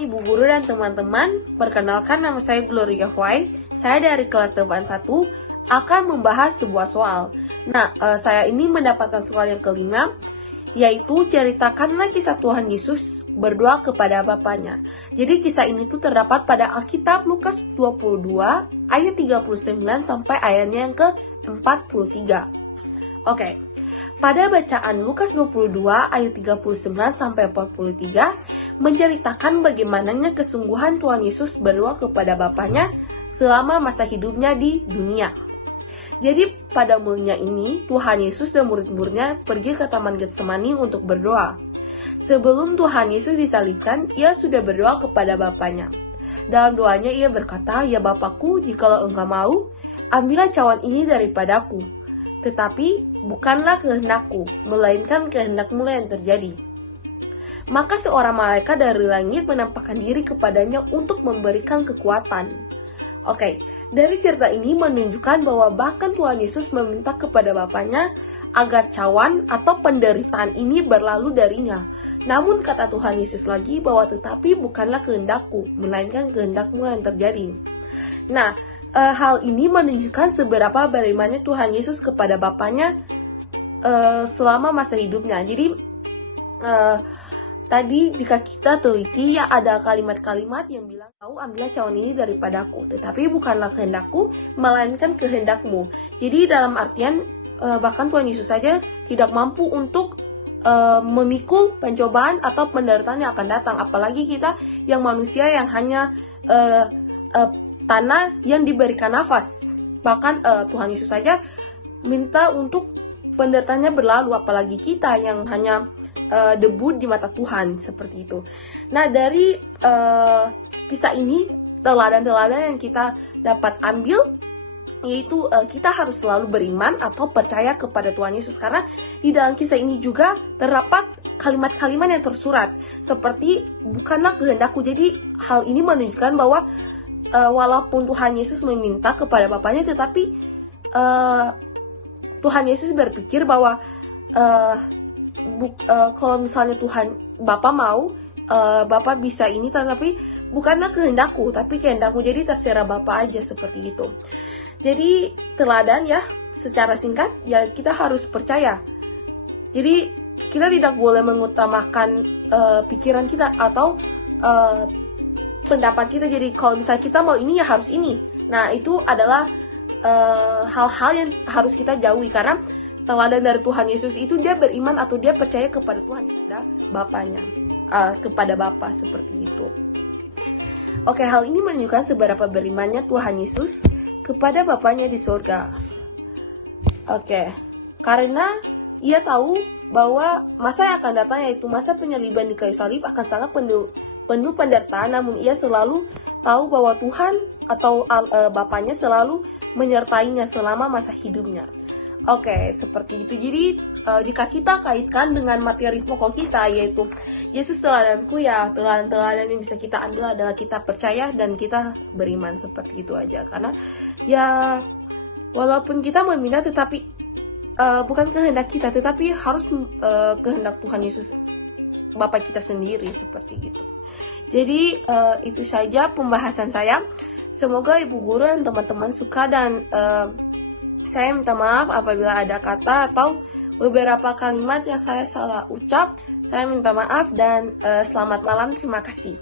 Ibu Guru dan teman-teman, perkenalkan nama saya Gloria Huai. Saya dari kelas 81 akan membahas sebuah soal. Nah, saya ini mendapatkan soal yang kelima, yaitu ceritakanlah kisah Tuhan Yesus berdoa kepada Bapaknya. Jadi kisah ini tuh terdapat pada Alkitab Lukas 22 ayat 39 sampai ayatnya yang ke-43. Oke. Pada bacaan Lukas 22 ayat 39 sampai 43 menceritakan bagaimananya kesungguhan Tuhan Yesus berdoa kepada Bapaknya selama masa hidupnya di dunia. Jadi pada mulanya ini Tuhan Yesus dan murid-muridnya pergi ke Taman Getsemani untuk berdoa. Sebelum Tuhan Yesus disalibkan, ia sudah berdoa kepada Bapaknya. Dalam doanya ia berkata, "Ya Bapakku, jikalau Engkau mau, ambillah cawan ini daripadaku. Tetapi bukanlah kehendakku, melainkan kehendak-Mu yang terjadi." Maka seorang malaikat dari langit menampakkan diri kepadanya untuk memberikan kekuatan. Oke, dari cerita ini menunjukkan bahwa bahkan Tuhan Yesus meminta kepada Bapaknya agar cawan atau penderitaan ini berlalu darinya. Namun kata Tuhan Yesus lagi bahwa tetapi bukanlah kehendakku, melainkan kehendak-Mu yang terjadi. Nah, hal ini menunjukkan seberapa berimannya Tuhan Yesus kepada Bapaknya selama masa hidupnya. Jadi tadi jika kita teliti ya ada kalimat-kalimat yang bilang, "Kau ambillah cawan ini daripadaku, tetapi bukanlah kehendakku, melainkan kehendak-Mu." Jadi dalam artian bahkan Tuhan Yesus saja tidak mampu untuk memikul pencobaan atau penderitaan yang akan datang. Apalagi kita yang manusia yang hanya tanah yang diberikan nafas. Bahkan Tuhan Yesus saja minta untuk penderitaannya berlalu, apalagi kita yang hanya debu di mata Tuhan, seperti itu. Nah, dari kisah ini teladan-teladan yang kita dapat ambil yaitu kita harus selalu beriman atau percaya kepada Tuhan Yesus, karena di dalam kisah ini juga terdapat kalimat-kalimat yang tersurat seperti bukanlah kehendakku. Jadi hal ini menunjukkan bahwa walaupun Tuhan Yesus meminta kepada Bapaknya, tetapi Tuhan Yesus berpikir bahwa kalau misalnya Tuhan Bapa mau, Bapa bisa ini, tetapi bukanlah kehendakku, tapi kehendakmu. Jadi terserah Bapa aja, seperti itu. Jadi teladan ya, secara singkat ya kita harus percaya. Jadi kita tidak boleh mengutamakan pikiran kita atau pendapat kita. Jadi kalau misalnya kita mau ini ya harus ini. Nah, itu adalah hal-hal yang harus kita jauhi, karena teladan dari Tuhan Yesus itu dia beriman atau dia percaya kepada Tuhan, kepada Bapaknya, kepada Bapa, seperti itu. Oke, hal ini menunjukkan seberapa berimannya Tuhan Yesus kepada Bapaknya di surga. Oke, karena ia tahu bahwa masa yang akan datang, yaitu masa penyaliban di kayu salib, akan sangat penuh penderitaan. Namun ia selalu tahu bahwa Tuhan atau Bapaknya selalu menyertainya selama masa hidupnya. Oke, seperti itu. Jadi jika kita kaitkan dengan materi pokok kita, yaitu Yesus teladanku, ya teladan-teladan yang bisa kita ambil adalah kita percaya dan kita beriman, seperti itu aja. Karena ya walaupun kita meminta, tetapi bukan kehendak kita, tetapi harus kehendak Tuhan Yesus, Bapa kita sendiri, seperti itu. Jadi itu saja pembahasan saya. Semoga Ibu Guru dan teman-teman suka, dan saya minta maaf apabila ada kata atau beberapa kalimat yang saya salah ucap. Saya minta maaf dan selamat malam. Terima kasih.